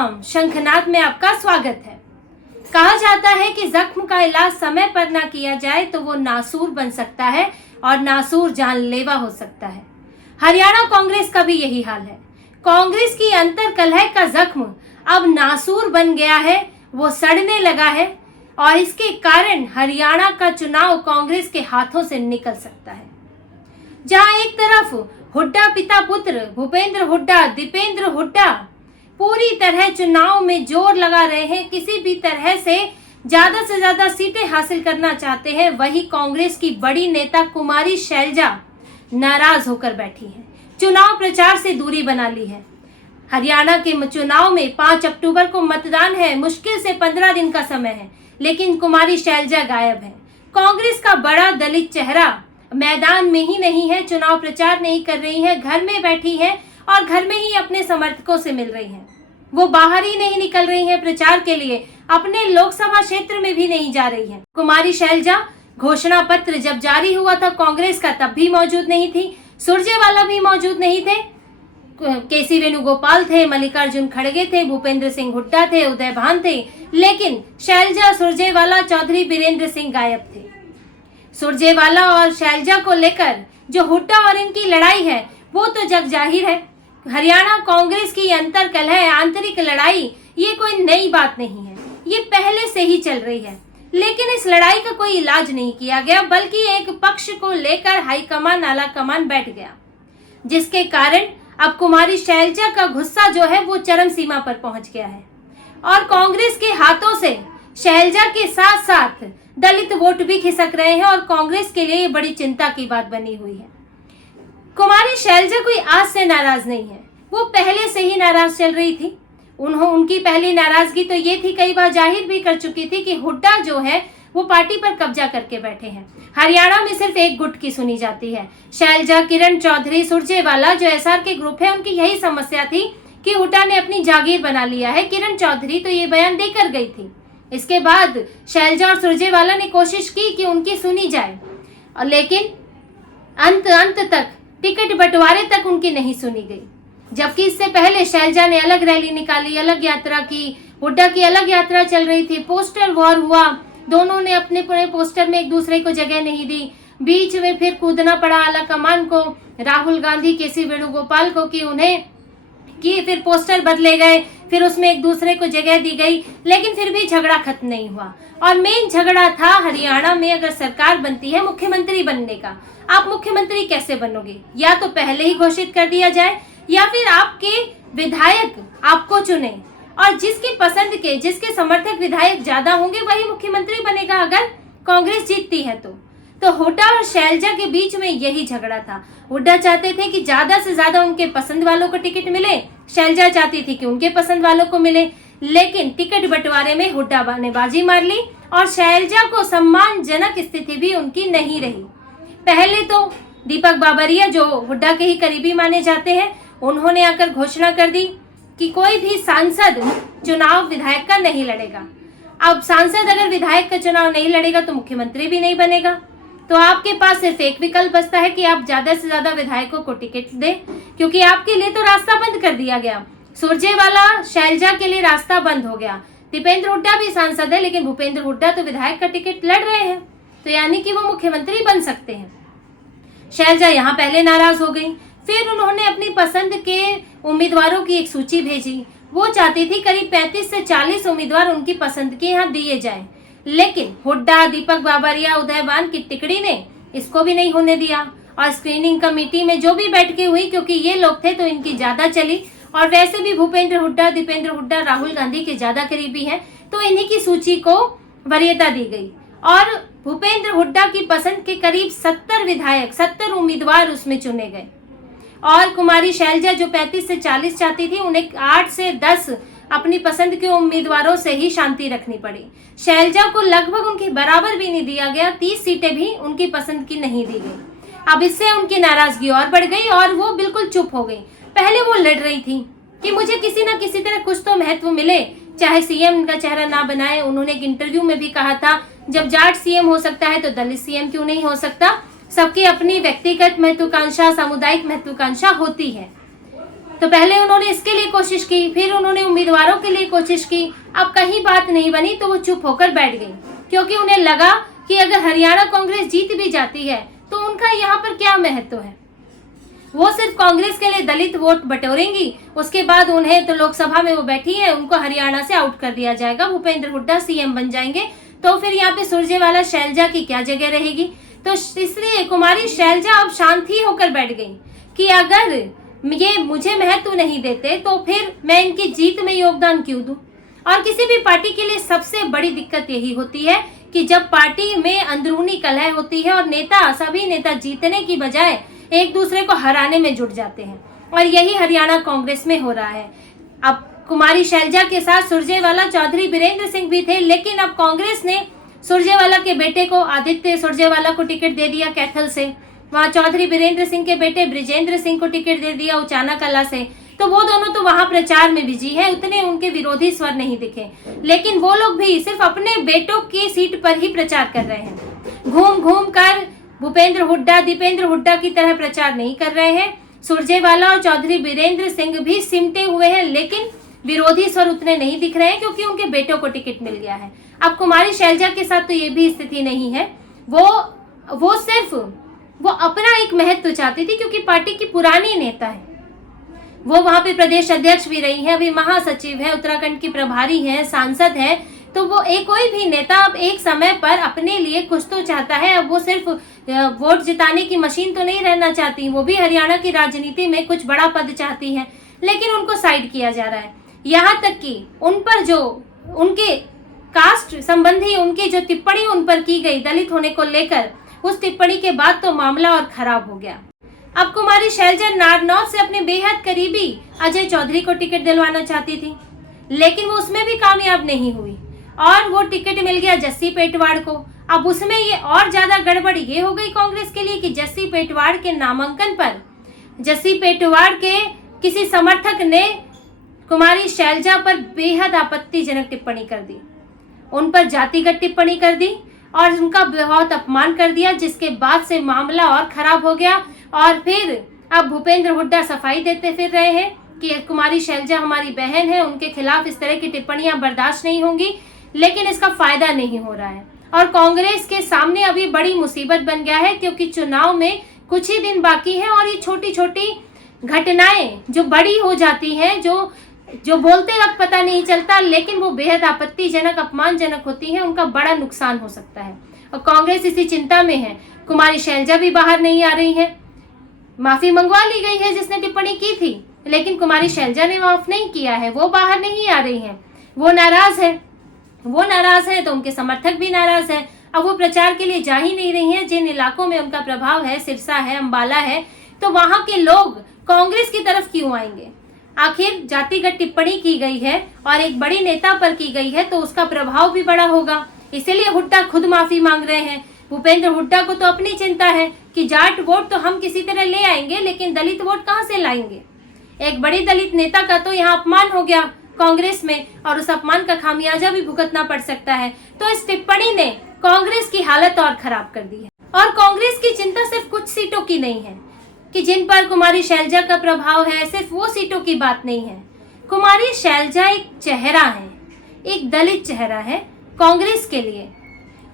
राम, शंखनाद में आपका स्वागत है। कहा जाता है कि जख्म का इलाज समय पर ना किया जाए तो वो नासूर बन सकता है और नासूर जानलेवा हो सकता है। हरियाणा कांग्रेस का भी यही हाल है। कांग्रेस की अंतर्कलह का जख्म अब नासूर बन गया है, वो सड़ने लगा है और इसके कारण हरियाणा का चुनाव कांग्रेस के हाथों से निकल सकता है। जहां एक तरफ हुड्डा पिता पुत्र भूपेंद्र हुड्डा, दीपेंद्र हुड्डा पूरी तरह चुनाव में जोर लगा रहे हैं, किसी भी तरह से ज्यादा सीटें हासिल करना चाहते हैं, वही कांग्रेस की बड़ी नेता कुमारी शैलजा नाराज होकर बैठी है, चुनाव प्रचार से दूरी बना ली है। हरियाणा के चुनाव में 5 अक्टूबर को मतदान है, मुश्किल से 15 दिन का समय है, लेकिन कुमारी शैलजा गायब है। कांग्रेस का बड़ा दलित चेहरा मैदान में ही नहीं है, चुनाव प्रचार नहीं कर रही है, घर में बैठी है और घर में ही अपने समर्थकों से मिल रही हैं। वो बाहर ही नहीं निकल रही हैं प्रचार के लिए, अपने लोकसभा क्षेत्र में भी नहीं जा रही हैं। कुमारी शैलजा घोषणा पत्र जब जारी हुआ था कांग्रेस का, तब भी मौजूद नहीं थी, सुरजेवाला भी मौजूद नहीं थे, केसी वेणुगोपाल थे, मल्लिकार्जुन खड़गे थे, भूपेंद्र सिंह हुड्डा थे, उदय भान थे, लेकिन शैलजा, सुरजेवाला, चौधरी बीरेंद्र सिंह गायब थे। सुरजेवाला और शैलजा को लेकर जो हुड्डा और इनकी लड़ाई है वो तो जग जाहिर है। हरियाणा कांग्रेस की अंतर्कलह, आंतरिक लड़ाई, ये कोई नई बात नहीं है, ये पहले से ही चल रही है। लेकिन इस लड़ाई का कोई इलाज नहीं किया गया, बल्कि एक पक्ष को लेकर हाईकमान आला कमान बैठ गया, जिसके कारण अब कुमारी शैलजा का गुस्सा जो है वो चरम सीमा पर पहुंच गया है और कांग्रेस के हाथों से शैलजा के साथ साथ दलित वोट भी खिसक रहे हैं और कांग्रेस के लिए ये बड़ी चिंता की बात बनी हुई है। कुमारी शैलजा कोई आज से नाराज नहीं है, वो पहले से ही नाराज चल रही थी। उनकी पहली नाराजगी तो ये थी, कई बार जाहिर भी कर चुकी थी कि हुड्डा जो है वो पार्टी पर कब्जा करके बैठे हैं। हरियाणा में सिर्फ एक गुट की सुनी जाती है, शैलजा, किरण चौधरी, सुरजेवाला जो एसआर के ग्रुप है, उनकी यही समस्या थी कि हुड्डा ने अपनी जागीर बना लिया है। किरण चौधरी तो ये बयान देकर गई थी। इसके बाद शैलजा और सुरजेवाला ने कोशिश की कि उनकी सुनी जाए, लेकिन अंत तक टिकट बंटवारे तक उनकी नहीं सुनी गई। जबकि इससे पहले शैलजा ने अलग रैली निकाली, अलग यात्रा की, हुड्डा की अलग यात्रा चल रही थी, पोस्टर वॉर हुआ, दोनों ने अपने पूरे पोस्टर में एक दूसरे को जगह नहीं दी। बीच में फिर कूदना पड़ा आला कमान को, राहुल गांधी, केसी वेणुगोपाल को, कि फिर पोस्टर बदले गए, फिर उसमें एक दूसरे को जगह दी गई, लेकिन फिर भी झगड़ा खत्म नहीं हुआ। और मेन झगड़ा था हरियाणा में अगर सरकार बनती है मुख्यमंत्री बनने का। आप मुख्यमंत्री कैसे बनोगे? या तो पहले ही घोषित कर दिया जाए या फिर आपके विधायक आपको चुने और जिसकी पसंद के, जिसके समर्थक विधायक ज्यादा होंगे वही मुख्यमंत्री बनेगा अगर कांग्रेस जीतती है तो हुड्डा और शैलजा के बीच में यही झगड़ा था। हुड्डा चाहते थे कि ज्यादा से ज्यादा उनके पसंद वालों को टिकट मिले, शैलजा चाहती थी कि उनके पसंद वालों को मिले, लेकिन टिकट बंटवारे में हुड्डा ने बाजी मार ली और शैलजा को सम्मानजनक स्थिति भी उनकी नहीं रही। पहले तो दीपक बाबरिया जो हुड्डा के ही करीबी माने जाते हैं, उन्होंने आकर घोषणा कर दी कि कोई भी सांसद चुनाव विधायक का नहीं लड़ेगा। अब सांसद अगर विधायक का चुनाव नहीं लड़ेगा तो मुख्यमंत्री भी नहीं बनेगा, तो आपके पास सिर्फ एक विकल्प बचता है कि आप ज्यादा से ज्यादा विधायकों को टिकट दें, क्योंकि आपके लिए तो रास्ता बंद कर दिया गया। सुरजेवाला, शैलजा के लिए रास्ता बंद हो गया। दीपेंद्र हुड्डा भी सांसद है, लेकिन भूपेंद्र हुड्डा तो विधायक का टिकट लड़ रहे हैं, तो यानी कि वो मुख्यमंत्री बन सकते हैं। शैलजा यहाँ पहले नाराज हो गई। फिर उन्होंने अपनी पसंद के उम्मीदवारों की एक सूची भेजी। वो चाहती थी करीब 35 से 40 उम्मीदवार उनकी पसंद के यहाँ दिए जाएं, लेकिन हुड्डा, दीपक बाबरिया, उदय भान की टिकड़ी ने इसको भी नहीं होने दिया और स्क्रीनिंग कमेटी में जो भी बैठकें हुई, क्योंकि ये लोग थे तो इनकी ज्यादा चली और वैसे भी भूपेंद्र हुड्डा, दीपेंद्र हुड्डा राहुल गांधी के ज्यादा करीबी हैं, तो इन्हीं की सूची को वरीयता दी गई और भूपेंद्र हुड्डा की पसंद के करीब 70 विधायक, 70 उम्मीदवार उसमें चुने गए और कुमारी शैलजा जो 35 से 40 चाहती थी, उन्हें 8 से 10 अपनी पसंद के उम्मीदवारों से ही शांति रखनी पड़ी। शैलजा को लगभग उनके बराबर भी नहीं दिया गया, 30 सीटें भी उनकी पसंद की नहीं दी गई। अब इससे उनकी नाराजगी और बढ़ गई और वो बिल्कुल चुप हो गई। पहले वो लड़ रही थी कि मुझे किसी ना किसी तरह कुछ तो महत्व मिले, चाहे सीएम का चेहरा ना बनाए। उन्होंने एक इंटरव्यू में भी कहा था, जब जाट सीएम हो सकता है तो दलित सीएम क्यों नहीं हो सकता? सबकी अपनी व्यक्तिगत महत्वाकांक्षा, सामुदायिक महत्वाकांक्षा होती है। तो पहले उन्होंने इसके लिए कोशिश की, फिर उन्होंने उम्मीदवारों के लिए कोशिश की। अब कहीं बात नहीं बनी तो वो चुप होकर बैठ गई, क्योंकि उन्हें लगा कि अगर हरियाणा कांग्रेस जीत भी जाती है तो उनका यहाँ पर क्या महत्व है। वो सिर्फ कांग्रेस के लिए दलित वोट बटोरेंगी, उसके बाद उन्हें तो लोकसभा में वो बैठी है, उनको हरियाणा से आउट कर दिया जाएगा, भूपेंद्र हुड्डा सीएम बन जाएंगे, तो फिर यहाँ पे सुरजेवाला शैलजा की क्या जगह रहेगी। तो इसलिए कुमारी शैलजा अब शांत ही होकर बैठ गई कि अगर ये मुझे महत्व नहीं देते तो फिर मैं इनकी जीत में योगदान क्यों दूं। और किसी भी पार्टी के लिए सबसे बड़ी दिक्कत यही होती है कि जब पार्टी में अंदरूनी कलह होती है और सभी नेता जीतने की बजाय एक दूसरे को हराने में जुट जाते हैं, और यही हरियाणा कांग्रेस में हो रहा है। अब कुमारी शैलजा के साथ सुरजेवाला चौधरी बीरेंद्र सिंह भी थे, लेकिन अब कांग्रेस ने सुरजेवाला के बेटे को, आदित्य सुरजेवाला को टिकट दे दिया कैथल से, वहां चौधरी बीरेंद्र सिंह के बेटे ब्रिजेंद्र सिंह को टिकट दे दिया उचाना कला से। तो वो दोनों तो वहां प्रचार में बिजी है, उतने उनके विरोधी स्वर नहीं दिखे, लेकिन वो लोग भी सिर्फ अपने बेटों की सीट पर ही प्रचार कर रहे हैं। घूम घूम कर भूपेंद्र हुड्डा, दीपेंद्र हुड्डा की तरह प्रचार नहीं कर रहे हैं। सुरजेवाला और चौधरी बीरेंद्र सिंह भी सिमटे हुए हैं, लेकिन विरोधी स्वर उतने नहीं दिख रहे हैं क्योंकि उनके बेटों को टिकट मिल गया है। अब कुमारी शैलजा के साथ तो ये भी स्थिति नहीं है, वो सिर्फ अपना एक महत्व चाहती थी, क्योंकि पार्टी की पुरानी नेता है, वो वहां पे प्रदेश अध्यक्ष भी रही है, अभी महासचिव है, उत्तराखंड की प्रभारी है, सांसद है। तो वो कोई भी नेता अब एक समय पर अपने लिए कुछ तो चाहता है। अब वो सिर्फ वोट जिताने की मशीन तो नहीं रहना चाहती, वो भी हरियाणा की राजनीति में कुछ बड़ा पद चाहती है, लेकिन उनको साइड किया जा रहा है। यहाँ तक कि उन पर जो उनके कास्ट संबंधी उनकी जो टिप्पणी उन पर की गई दलित होने को लेकर, उस टिप्पणी के बाद तो मामला और खराब हो गया। अब कुमारी शैलजा नारनौल से अपने बेहद करीबी अजय चौधरी को टिकट दिलवाना चाहती थी, लेकिन वो उसमें भी कामयाब नहीं हुई और वो टिकट मिल गया जस्सी पेटवाड़ को। अब उसमें ये और ज्यादा गड़बड़ ये हो गई कांग्रेस के लिए कि जस्सी पेटवाड़ के नामांकन पर जस्सी पेटवाड़ के किसी समर्थक ने कुमारी शैलजा पर बेहद आपत्तिजनक टिप्पणी कर दी, उन पर जातिगत टिप्पणी कर दी और उनका बहुत अपमान कर दिया, जिसके बाद से मामला और खराब हो गया। और फिर अब भूपेंद्र हुड्डा सफाई देते फिर रहे हैं कि कुमारी शैलजा हमारी बहन है, उनके खिलाफ इस तरह की टिप्पणियां बर्दाश्त नहीं होंगी, लेकिन इसका फायदा नहीं हो रहा है। और कांग्रेस के सामने अभी बड़ी मुसीबत बन गया है, क्योंकि चुनाव में कुछ ही दिन बाकी है और ये छोटी छोटी घटनाएं जो बड़ी हो जाती हैं, जो बोलते वक्त पता नहीं चलता, लेकिन वो बेहद आपत्तिजनक, अपमानजनक होती हैं, उनका बड़ा नुकसान हो सकता है। और कांग्रेस इसी चिंता में है। कुमारी शैलजा भी बाहर नहीं आ रही है, माफी मंगवा ली गई है जिसने टिप्पणी की थी, लेकिन कुमारी शैलजा ने माफ नहीं किया है, वो बाहर नहीं आ रही है, वो नाराज है तो उनके समर्थक भी नाराज है। अब वो प्रचार के लिए जा ही नहीं रही है। जिन इलाकों में उनका प्रभाव है, सिरसा है, अंबाला है, तो वहां के लोग कांग्रेस की तरफ क्यों आएंगे। आखिर जातिगत टिप्पणी की गई है और एक बड़ी नेता पर की गई है, तो उसका प्रभाव भी बड़ा होगा, इसीलिए हुड्डा खुद माफी मांग रहे हैं। भूपेंद्र हुड्डा को तो अपनी चिंता है कि जाट वोट तो हम किसी तरह ले आएंगे, लेकिन दलित वोट कहां से लाएंगे। एक बड़ी दलित नेता का तो यहाँ अपमान हो गया कांग्रेस में, और उस अपमान का खामियाजा भी भुगतना पड़ सकता है। तो इस टिप्पणी ने कांग्रेस की हालत और खराब कर दी है। और कांग्रेस की चिंता सिर्फ कुछ सीटों की नहीं है कि जिन पर कुमारी शैलजा का प्रभाव है, सिर्फ वो सीटों की बात नहीं है। कुमारी शैलजा एक चेहरा है, एक दलित चेहरा है कांग्रेस के लिए।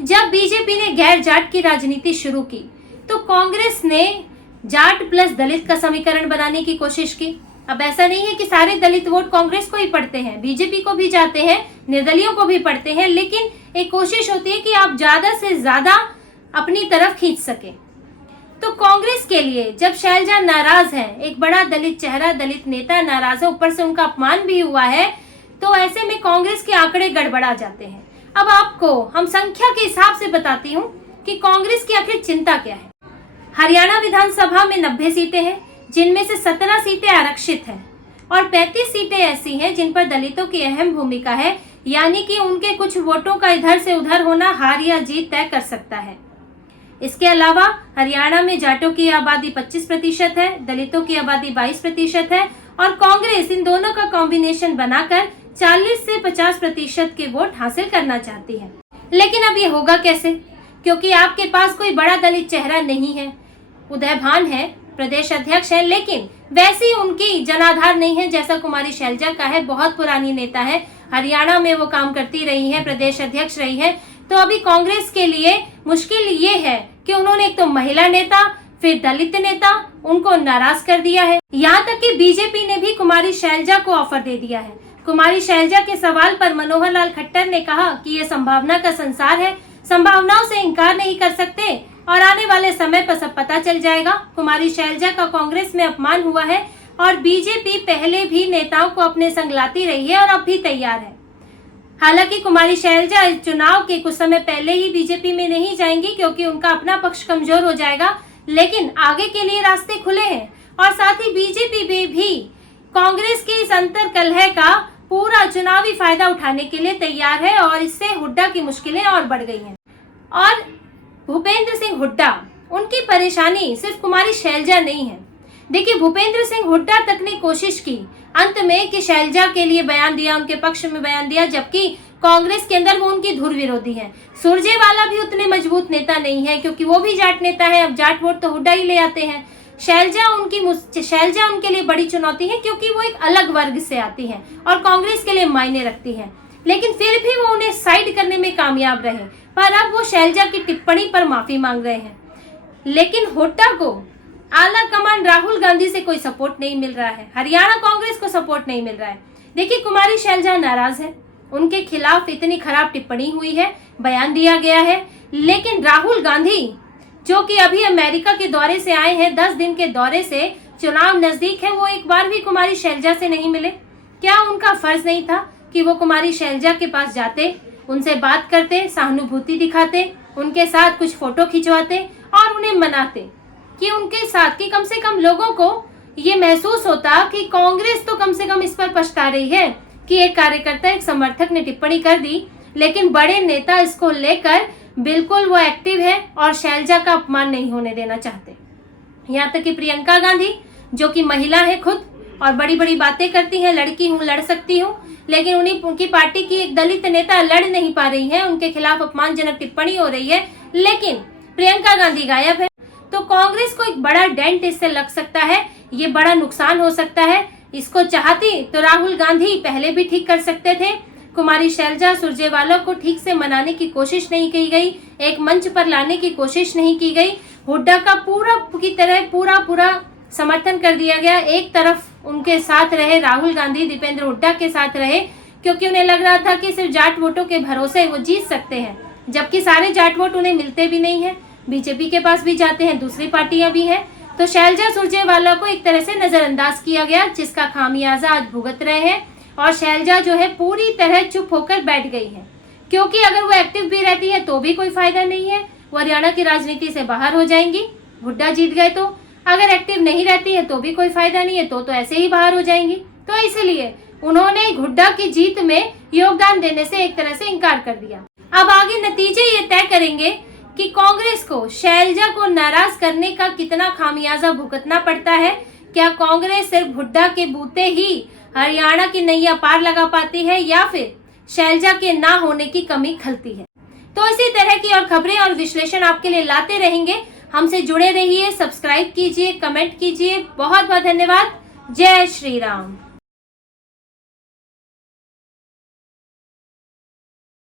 जब बीजेपी ने गैर जाट की राजनीति शुरू की, तो कांग्रेस ने जाट प्लस दलित का समीकरण बनाने की कोशिश की। अब ऐसा नहीं है कि सारे दलित वोट कांग्रेस को ही पड़ते हैं, बीजेपी को भी जाते हैं, निर्दलियों को भी पड़ते हैं, लेकिन एक कोशिश होती है कि आप ज्यादा से ज्यादा अपनी तरफ खींच सके। तो कांग्रेस के लिए जब शैलजा नाराज है, एक बड़ा दलित चेहरा, दलित नेता नाराज है, ऊपर से उनका अपमान भी हुआ है, तो ऐसे में कांग्रेस के आंकड़े गड़बड़ा जाते हैं। अब आपको हम संख्या के हिसाब से बताती हूँ कि कांग्रेस की आखिर चिंता क्या है। हरियाणा विधानसभा में 90 सीटें हैं, जिनमें से 17 सीटें आरक्षित हैं और 35 सीटें ऐसी हैं जिन पर दलितों की अहम भूमिका है, यानी कि उनके कुछ वोटों का इधर से उधर होना हार या जीत तय कर सकता है। इसके अलावा हरियाणा में जाटों की आबादी 25% है, दलितों की आबादी 22% है और कांग्रेस इन दोनों का कॉम्बिनेशन बनाकर 40 से 50% के वोट हासिल करना चाहती है। लेकिन अब ये होगा कैसे, क्योंकि आपके पास कोई बड़ा दलित चेहरा नहीं है। उदय भान है, प्रदेश अध्यक्ष है, लेकिन वैसी उनकी जनाधार नहीं है जैसा कुमारी शैलजा का है। बहुत पुरानी नेता है, हरियाणा में वो काम करती रही है, प्रदेश अध्यक्ष रही है। तो अभी कांग्रेस के लिए मुश्किल ये है कि उन्होंने एक तो महिला नेता, फिर दलित नेता, उनको नाराज कर दिया है। यहाँ तक कि बीजेपी ने भी कुमारी शैलजा को ऑफर दे दिया है। कुमारी शैलजा के सवाल पर मनोहर लाल खट्टर ने कहा कि ये संभावना का संसार है, संभावनाओं से इनकार नहीं कर सकते और आने वाले समय पर सब पता चल जाएगा। कुमारी शैलजा का कांग्रेस में अपमान हुआ है और बीजेपी पहले भी नेताओं को अपने संग लाती रही है और अब भी तैयार है। हालांकि कुमारी शैलजा चुनाव के कुछ समय पहले ही बीजेपी में नहीं जाएंगी क्योंकि उनका अपना पक्ष कमजोर हो जाएगा, लेकिन आगे के लिए रास्ते खुले हैं और साथ ही बीजेपी भी कांग्रेस की इस अंतर कलह का पूरा चुनावी फायदा उठाने के लिए तैयार है और इससे हुड्डा की मुश्किलें और बढ़ गई हैं। और भूपेंद्र सिंह हुड्डा, उनकी परेशानी सिर्फ कुमारी शैलजा नहीं है। देखिए, भूपेंद्र सिंह हुड्डा तक ने कोशिश की अंत में कि शैलजा के लिए बयान दिया, उनके पक्ष में बयान दिया, जबकि कांग्रेस के अंदर वो उनकी धुर विरोधी है। सुरजेवाला भी उतने मजबूत नेता नहीं है क्योंकि वो भी जाट नेता है। अब जाट वोट तो हुड्डा ही ले आते हैं। शैलजा उनके लिए बड़ी चुनौती है क्योंकि वो एक अलग वर्ग से आती है और कांग्रेस के लिए मायने रखती है, लेकिन फिर भी वो उन्हें साइड करने में कामयाब रहे। पर अब वो शैलजा की टिप्पणी पर माफी मांग रहे हैं, लेकिन हुड्डा को आला कमान राहुल गांधी से कोई सपोर्ट नहीं मिल रहा है, हरियाणा कांग्रेस को सपोर्ट नहीं मिल रहा है। देखिए, कुमारी शैलजा नाराज है, उनके खिलाफ इतनी खराब टिप्पणी हुई है, बयान दिया गया है, लेकिन राहुल गांधी जो कि अभी अमेरिका के दौरे से आए हैं, 10 दिन के दौरे से, चुनाव नजदीक है, वो एक बार भी कुमारी शैलजा से नहीं मिले। क्या उनका फर्ज नहीं था कि वो कुमारी शैलजा के पास जाते, उनसे बात करते, सहानुभूति दिखाते, उनके साथ कुछ फोटो खिंचवाते और उन्हें मनाते कि उनके साथ, कि कम से कम लोगों को ये महसूस होता कि कांग्रेस तो कम से कम इस पर पछता रही है कि एक कार्यकर्ता, एक समर्थक ने टिप्पणी कर दी, लेकिन बड़े नेता इसको लेकर बिल्कुल वो एक्टिव है और शैलजा का अपमान नहीं होने देना चाहते। यहाँ तक कि प्रियंका गांधी जो कि महिला है खुद और बड़ी बड़ी बातें करती हैं, लड़की हूँ, लड़ सकती हूँ, लेकिन उनकी पार्टी की एक दलित नेता लड़ नहीं पा रही है, उनके खिलाफ अपमानजनक टिप्पणी हो रही है, लेकिन प्रियंका गांधी गायब है। तो कांग्रेस को एक बड़ा डेंट इससे लग सकता है, ये बड़ा नुकसान हो सकता है। इसको चाहती तो राहुल गांधी पहले भी ठीक कर सकते थे। कुमारी शैलजा, सुरजेवाला को ठीक से मनाने की कोशिश नहीं की गई, एक मंच पर लाने की कोशिश नहीं की गई। हुड्डा का पूरा समर्थन कर दिया गया। एक तरफ उनके साथ रहे राहुल गांधी, दीपेंद्र हुड्डा के साथ रहे, क्योंकि उन्हें लग रहा था कि सिर्फ जाट वोटों के भरोसे वो जीत सकते हैं, जबकि सारे जाट वोट उन्हें मिलते भी नहीं है, बीजेपी के पास भी जाते हैं, दूसरी पार्टियां भी हैं। तो शैलजा सुरजेवाला को एक तरह से नजरअंदाज किया गया, जिसका खामियाजा आज भुगत रहे हैं। और शैलजा जो है पूरी तरह चुप होकर बैठ गई है, क्योंकि अगर वो एक्टिव भी रहती है तो भी कोई फायदा नहीं है, वो हरियाणा की राजनीति से बाहर हो जाएंगी। हुड्डा जीत गए तो, अगर एक्टिव नहीं रहती है तो भी कोई फायदा नहीं है, तो ऐसे ही बाहर हो जाएंगी। तो इसलिए उन्होंने हुड्डा की जीत में योगदान देने से एक तरह से इनकार कर दिया। अब आगे नतीजे ये तय करेंगे कि कांग्रेस को शैलजा को नाराज करने का कितना खामियाजा भुगतना पड़ता है। क्या कांग्रेस सिर्फ हुड्डा के बूते ही हरियाणा की नैया पार लगा पाती है, या फिर शैलजा के ना होने की कमी खलती है? तो इसी तरह की और खबरें और विश्लेषण आपके लिए लाते रहेंगे। हमसे जुड़े रहिए, सब्सक्राइब कीजिए, कमेंट कीजिए। बहुत बहुत धन्यवाद। जय श्री राम।